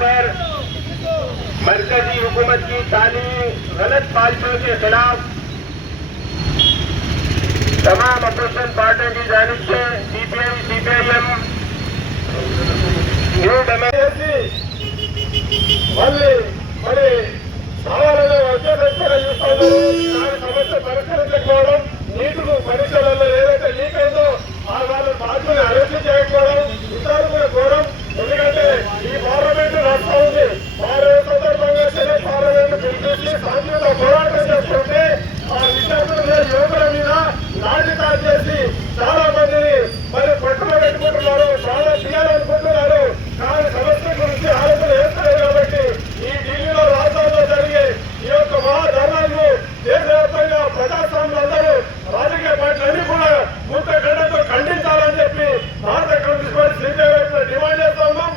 पर मरकजी हुकूमत की तालीमी गलत पॉलिसियों के खिलाफ तमाम अपोजिशन पार्टियों की जानिब से सीपीआई सीपीआईएम न्यू डेमोक्रेसी మరి సవాళ్ళలో వచ్చేసరికి చూస్తాను సమస్య పరిష్కరించకపోవడం నీటికి పరీక్షలలో ఏదైతే లీక్ అయిందో వాళ్ళు బాధ్యులు అరెస్ట్ చేయకపోవడం ఇతరులు కూడా ఘోరం. ఎందుకంటే ఈ పార్లమెంట్ రాష్ట్రం ఉంది, వారు సందర్భంగా సెనెట్ పార్లమెంట్ పిలిపించి శాంతియుత పోరాటం చేస్తుంటే ఆ విద్యార్థుల యువకుల మీద లాఠీ చార్జ్ చేసి చాలా మందిని మరి పట్టులో పెట్టుకుంటున్నారు, చాలా తీయాలనుకుంటున్నారు. కానీ సమస్య గురించి ఆలోచన చేస్తారు కాబట్టి ఈ ఢిల్లీలో రాష్ట్రంలో జరిగే ఈ యొక్క మహాధర్నాలను దేశవ్యాప్తంగా ప్రజాస్వామ్యులందరూ రాజకీయ పార్టీలన్నీ కూడా ముక్తఖండంతో ఖండించాలని చెప్పి భారత కమ్యూనిస్ట్ పార్టీ సిపిఐ డిమాండ్ చేస్తా ఉన్నాం.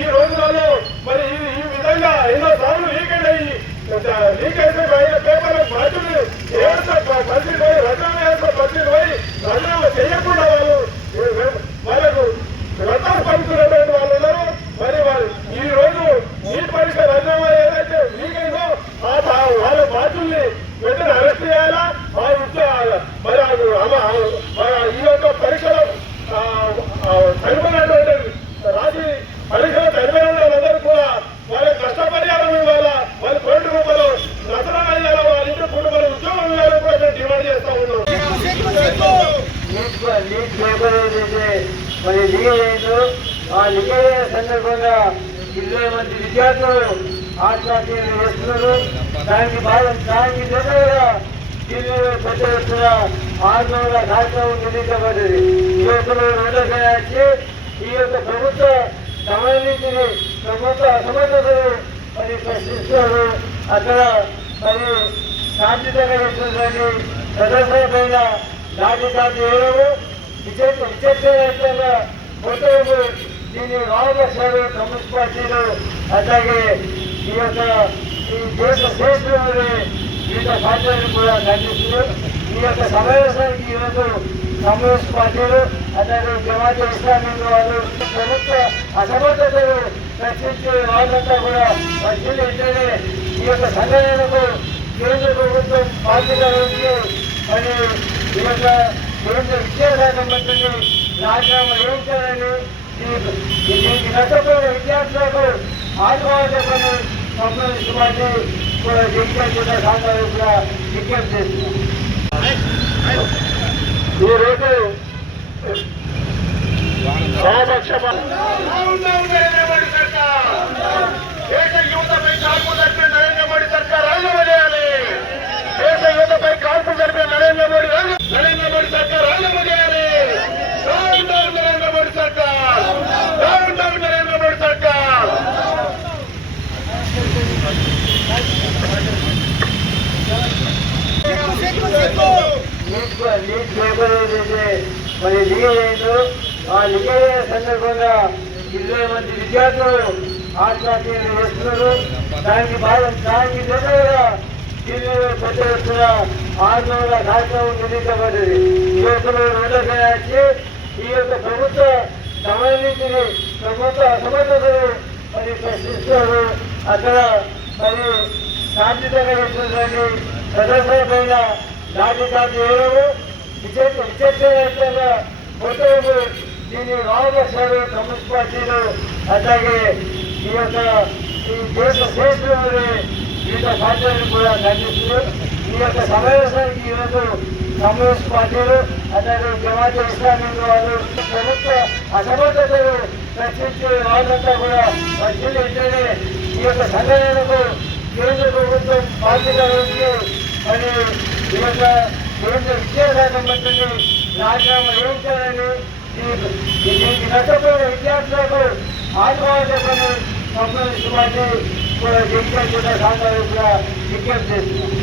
ఈ రోజులలో మరి ఈ విధంగా ఎన్నో సార్లు లీకేజ్ అయిన పేపర్ల బాధ్యులు పరిస్థితి పోయి రచన చేసిన పరిస్థితి పోయి రచన చేయకుండా వాళ్ళకు రథాలు పలుకుతున్నటువంటి వాళ్ళు ఉన్నారు. మరి వారు ఈ రోజు ఈ పరీక్ష రచన ఏదైతే లీక్ అయిందో వాళ్ళ బాధ్యుల్ని వెంటనే అరెస్ట్ చేయాలా, మరి ఈ యొక్క పరీక్షలో చనిపోయినటువంటి రాసి పరీక్షలో చనిపోయిన వాళ్ళందరూ కూడా వాళ్ళ కష్టపరిహారం ఇవ్వాలా, వాళ్ళ కోటి రూపాయలు రచన అయ్యాలా, వాళ్ళ ఇంటి కుటుంబాల ఉద్యోగం ఇవ్వాలని కూడా మేము డిమాండ్ చేస్తా ఉన్నాం. మరి లీకేజ్ ఆ లీకేజ్ సందర్భంగా 20 మంది విద్యార్థులు ఆత్మహత్యలు చేస్తున్నారు. దానికి దగ్గరగా ఢిల్లీలో పెద్ద ఎత్తున ఆందోళన కార్యక్రమం నిర్వహించబడ్డది. యువకులు రోడ్లపై వచ్చి ఈ యొక్క ప్రభుత్వ సంబంధించిన ప్రభుత్వ అసమర్థతలు మరి ప్రశ్నిస్తున్నారు. అక్కడ మరి శాంతియుతంగా చేస్తున్నటువంటి ప్రదర్శన పైన లాఠీ చార్జ్ చేయడము, విచక్షణరహితంగా కొట్టడము, దీన్ని రాజకీయాలు కమ్యూనిస్ట్ పార్టీలు అట్లాగే ఈ యొక్క ఈ దేశ శ్రేష్ఠులని వివిధ పార్టీలను కూడా ఖండిస్తున్నారు. ఈ యొక్క సమావేశానికి ఈరోజు కమ్యూనిస్ట్ పార్టీలు అట్లాగే జమాత్ ఇస్లామీ వాళ్ళు ప్రభుత్వ అసమర్థతలు ప్రశ్నించే వాళ్ళంతా కూడా పరిశీలించే ఈ యొక్క సంఘటనకు కేంద్ర ప్రభుత్వం బాధ్యత వహించి మరి ఈ యొక్క కేంద్ర విద్యాశాఖ మంత్రిని రాజీనామా వేయించాలని, దీనికి నష్టపోయిన విద్యార్థులకు ఆత్మహత్యని కమ్యూనిస్ట్ పార్టీ కూడా విజ్ఞప్తి చేస్తున్నారు. ఈరోజు దేశ యువతపై కాల్పు జరిపే నరేంద్ర మోడీ సర్కార్ రాజీనామా, దేశ యువతపై కాల్పు జరిపే నరేంద్ర మోడీ సర్కార్ రాజీనామా చేయాలి. డౌన్ డౌన్ నరేంద్ర మోడీ సర్కార్, డౌన్ డౌన్ నరేంద్ర మోడీ సర్కార్. మరి లీకేజ్ ఆ లీకేజ్ సందర్భంగా 20 మంది విద్యార్థులు ఆత్మహత్యలు చేస్తున్నారు. దానికి దగ్గరగా ఢిల్లీలో పెద్ద ఎత్తున ఆందోళన కార్యక్రమం నిర్వహించబడ్డది. యువకులు రోడ్లపై వచ్చి ఈ యొక్క ప్రభుత్వ సంబంధించిన ప్రభుత్వ అసమర్థతలు మరి ప్రశ్నిస్తున్నారు. అక్కడ మరి శాంతియుతంగా చేస్తున్నటువంటి ప్రదర్శన పైన లాఠీ చార్జ్ చేయడము, విచక్షణరహితంగా కొట్టడము, దీన్ని రాజకీయాలు కమ్యూనిస్ట్ పార్టీలు అట్లాగే ఈ యొక్క ఈ దేశ శ్రేష్ఠులని వివిధ పార్టీలను కూడా ఖండిస్తున్నారు. ఈ యొక్క సమావేశానికి ఈరోజు కమ్యూనిస్ట్ పార్టీలు అట్లాగే జమాత్ ఇస్లామీ వాళ్ళు ప్రభుత్వ అసమర్థతలు ప్రశ్నించే వాళ్ళంతా కూడా పరిశీలించే ఈ యొక్క సంఘటనకు కేంద్ర ప్రభుత్వం బాధ్యత వహించి మరి ఈ యొక్క కేంద్ర విద్యాశాఖ మంత్రిని రాజీనామా వేయించాలని, దీనికి నష్టపోయిన విద్యార్థులకు ఆత్మహత్యని కమ్యూనిస్ట్ పార్టీ కూడా విజ్ఞప్తి చేస్తున్నారు.